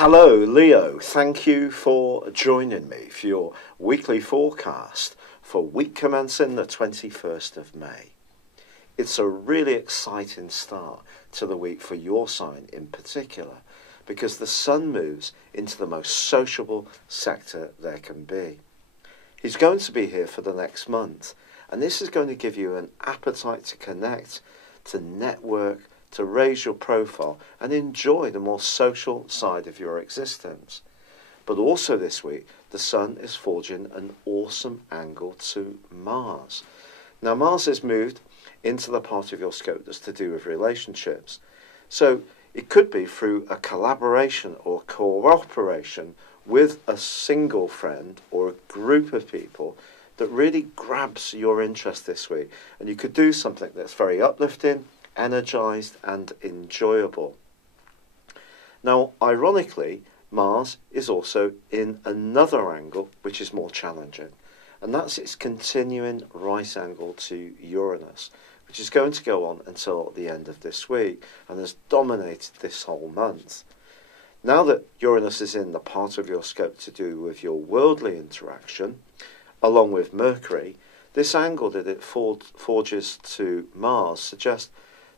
Hello Leo, thank you for joining me for your weekly forecast for week commencing the 21st of May. It's a really exciting start to the week for your sign in particular because the sun moves into the most sociable sector there can be. He's going to be here for the next month, and this is going to give you an appetite to connect, to network, to raise your profile and enjoy the more social side of your existence. But also this week, the sun is forging an awesome angle to Mars. Now, Mars has moved into the part of your scope that's to do with relationships. So it could be through a collaboration or cooperation with a single friend or a group of people that really grabs your interest this week. And you could do something that's very uplifting, energized and enjoyable. Now, ironically, Mars is also in another angle which is more challenging, and that's its continuing right angle to Uranus, which is going to go on until the end of this week and has dominated this whole month. Now that Uranus is in the part of your scope to do with your worldly interaction, along with Mercury, this angle that it forges to Mars suggests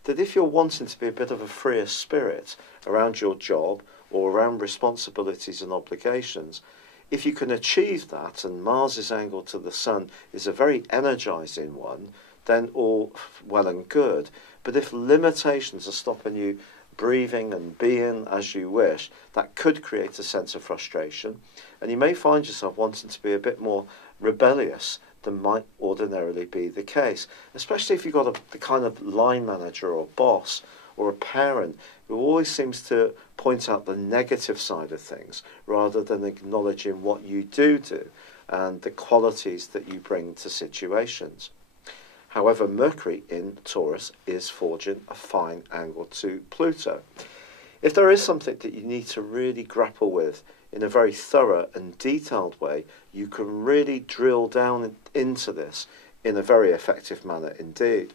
that if you're wanting to be a bit of a freer spirit around your job or around responsibilities and obligations, if you can achieve that, and Mars's angle to the Sun is a very energizing one, then all well and good. But if limitations are stopping you breathing and being as you wish, that could create a sense of frustration, and you may find yourself wanting to be a bit more rebellious than might ordinarily be the case, especially if you've got the kind of line manager or boss or a parent who always seems to point out the negative side of things rather than acknowledging what you do and the qualities that you bring to situations. However, Mercury in Taurus is forging a fine angle to Pluto. If there is something that you need to really grapple with in a very thorough and detailed way, you can really drill down into this in a very effective manner indeed.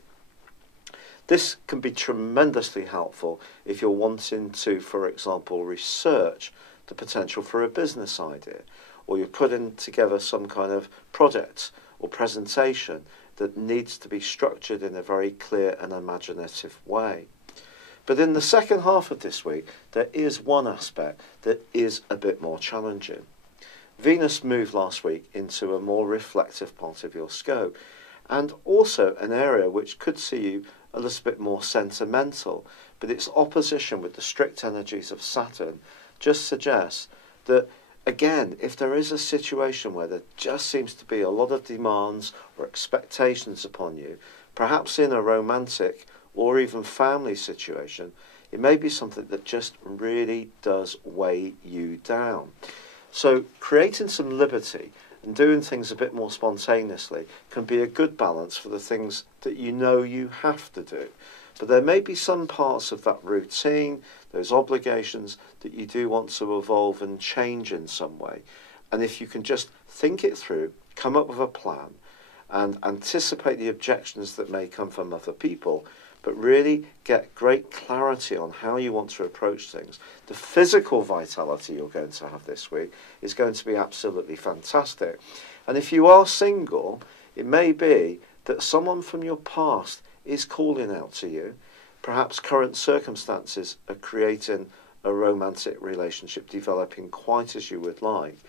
This can be tremendously helpful if you're wanting to, for example, research the potential for a business idea, or you're putting together some kind of project or presentation that needs to be structured in a very clear and imaginative way. But in the second half of this week, there is one aspect that is a bit more challenging. Venus moved last week into a more reflective part of your scope, and also an area which could see you a little bit more sentimental, but its opposition with the strict energies of Saturn just suggests that, again, if there is a situation where there just seems to be a lot of demands or expectations upon you, perhaps in a romantic or even family situation, it may be something that just really does weigh you down. So creating some liberty and doing things a bit more spontaneously can be a good balance for the things that you know you have to do. But there may be some parts of that routine, those obligations, that you do want to evolve and change in some way. And if you can just think it through, come up with a plan, and anticipate the objections that may come from other people, but really get great clarity on how you want to approach things. The physical vitality you're going to have this week is going to be absolutely fantastic. And if you are single, it may be that someone from your past is calling out to you. Perhaps current circumstances are creating a romantic relationship developing quite as you would like.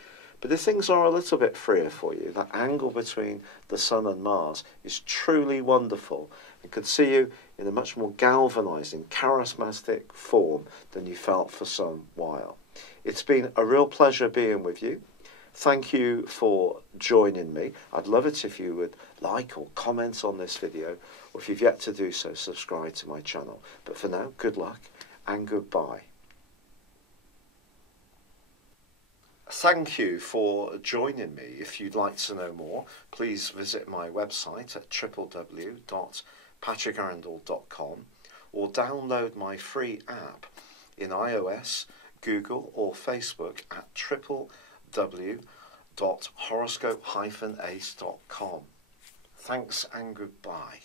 But if things are a little bit freer for you, that angle between the Sun and Mars is truly wonderful and could see you in a much more galvanizing, charismatic form than you felt for some while. It's been a real pleasure being with you. Thank you for joining me. I'd love it if you would like or comment on this video, or if you've yet to do so, subscribe to my channel. But for now, good luck and goodbye. Thank you for joining me. If you'd like to know more, please visit my website at www.patrickarundell.com or download my free app in iOS, Google or Facebook at www.horoscope-ace.com. Thanks and goodbye.